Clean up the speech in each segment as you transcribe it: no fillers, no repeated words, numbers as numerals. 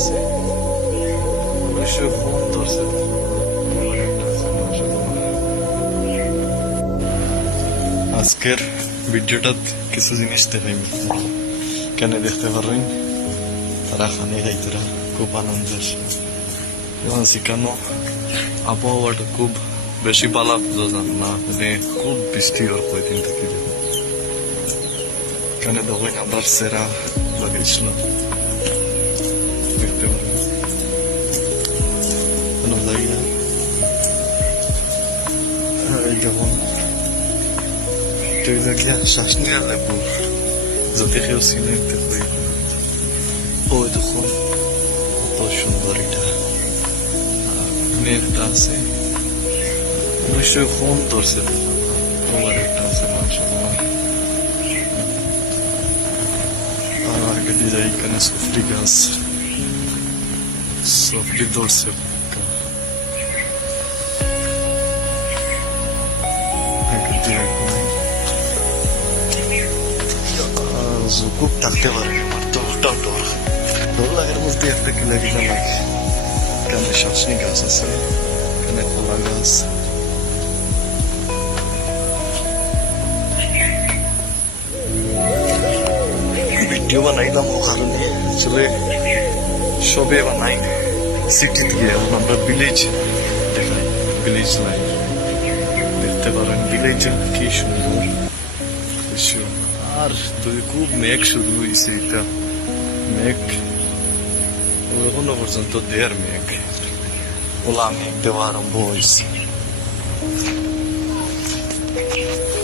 আছে, অবশ্যই ফোন ধরছে। আজকের ভিডিওটা কিছু জিনিস দেখাইনি, কেন দেখতে পারেন তারা খানি খাইতরা খুব আনন্দের। যেমন শিখানো আবহাওয়াটা খুব বেশি পালা বোঝা যান না, মানে খুব বৃষ্টি হওয়ার কয়দিন থেকে কেন দেখেন আবার সেরা লাগাইছিল, দেখতে পারেন কোনো জায়গা। এই যেমন শ্বাস নেওয়ার লেবু যদি কেউ চিনে দেখবে, ওই দেখুন কত সুন্দর এটা। মেঘটা আছে, অবশ্যই ফোন ধরছে, তোমার একটা আছে মাশাআল্লাহ। আর আগে দিয়ে যাই, এখানে সফরি গাছ, সফরি ধরছে। খুব থাকতে পারে, আমার তো ওটাও ডর লাগার মধ্যে একটা কিলা কিলা লাগে। এখানে শাসনি গাছ আছে, এখানে কলা গাছ, ভিডিও বানাইলাম ও কারণে আসলে সবে বানাই সিটি দিয়ে। এখন আমরা ভিলেজ দেখাই, ভিলেজ লাইফ দেখতে পারেন। ভিলেজ কি সুন্দর দৃশ্য। আর খুব মেঘ শুরু হয়েছে, এটা মেঘ এখনো পর্যন্ত দেড় মেঘ, ওলা মেঘ দেওয়া আরম্ভ হয়েছে।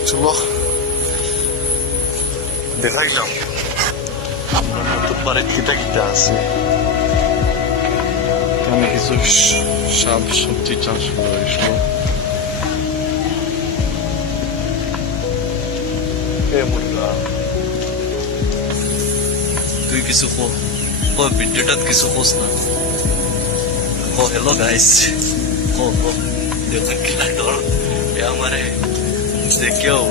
চলো দেখাইলাম আমরা নতুন বাড়ির কিটা কিটা আছে। এখানে কিছু শাক সবজি চাষ করা হয়েছিল। তুই কিছু ভিডিওটা কিছু খোঁজ না। হ্যালো গাইস, দেখুন কিনা ডর আমারে দেখেও